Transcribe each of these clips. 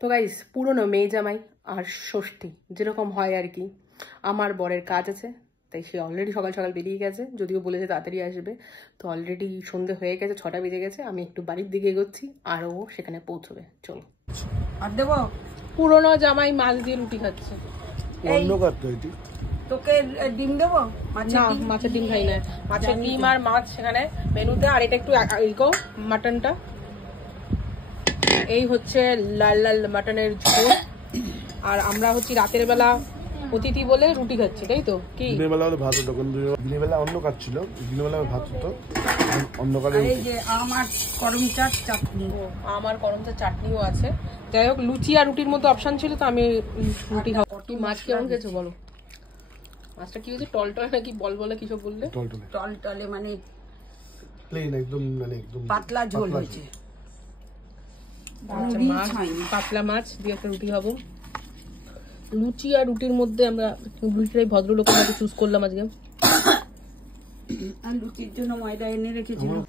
তো গাইস, পুরনো মেয়ে জামাই আর ষষ্ঠী যেরকম হয় আর কি, আমার বরের কাজ আছে, তাই সে অলরেডি সকাল সকাল বেরিয়ে গেছে, যদিও বলেছে তাড়াতাড়ি আসবে। তো অলরেডি সন্ধে হয়ে গেছে, 6টা বেজে গেছে, আমি একটু বাড়ির দিকে এগোচ্ছি, আর ও সেখানে পৌঁছবে। চলো। আর দেবো পুরনো জামাই মাছ দিয়ে রুটি খাচ্ছে। তোকে ডিম দেবো? না, মাছের ডিম খাই না। মাছের ডিম আর মাছ সেখানে মেনুতে। আর এটা একটু মাটনটা, এই হচ্ছে লাল লাল মাটনের ঝোল। আর আমরা হচ্ছে রাতের বেলা অতিথি বলে রুটি খাচ্ছি, তাই তো? কি দিনের বেলা ভাত হতো, দিনের বেলা অন্য কাজ ছিল, দিনের বেলা ভাত হতো, অন্ধকারে এই যে আমার করমচার চাটনি, আমার করমচার চাটনিও আছে। যাই হোক, লুচি আর রুটির মধ্যে অপশন ছিল, তো আমি রুটি খাবো। তুমি মাছ কেমন খেয়েছো বলো? মাছটা কি হয়েছে? টলটলে নাকি বল বলে কি সব বললে? টলটলে মানে প্লেন, একদম মানে একদম পাতলা ঝোল হয়েছে। পাতলা মাছ দিয়ে একটা রুটি খাবো। লুচি আর রুটির মধ্যে আমরা লুচিটাই ভদ্রলোকের মধ্যে চুজ করলাম আজকে। লুচির জন্য ময়দা এনে রেখেছিলাম।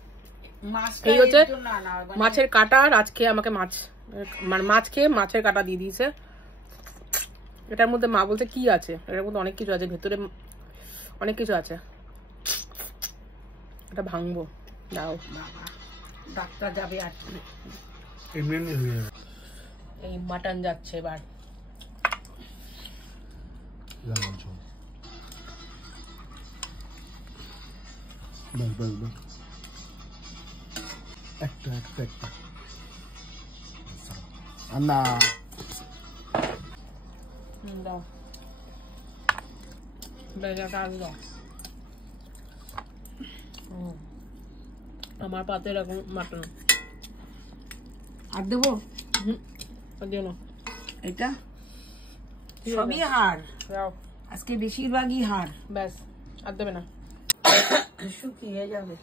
এই হচ্ছে মাছের কাটা। আর আজকে আমাকে মাছ খেয়ে মাছের কাটা দিয়ে দিয়েছে। এটার মধ্যে মা বলছে কি আছে, এটার মধ্যে অনেক কিছু আছে, ভেতরে অনেক কিছু আছে। এটা ভাঙবো, দাও। ডাক্তার যাবে আর এই মাটন যাচ্ছে এবার। একটা না দাও, বেজাটা দাও। আমার পাতে এরকম মাটন। আর দেবো? দিও না, এটা সবই হাড়, দাও। আজকে বেশিরভাগই হাড়। ব্যাস, আর দেবে না, শুকিয়ে যাবে।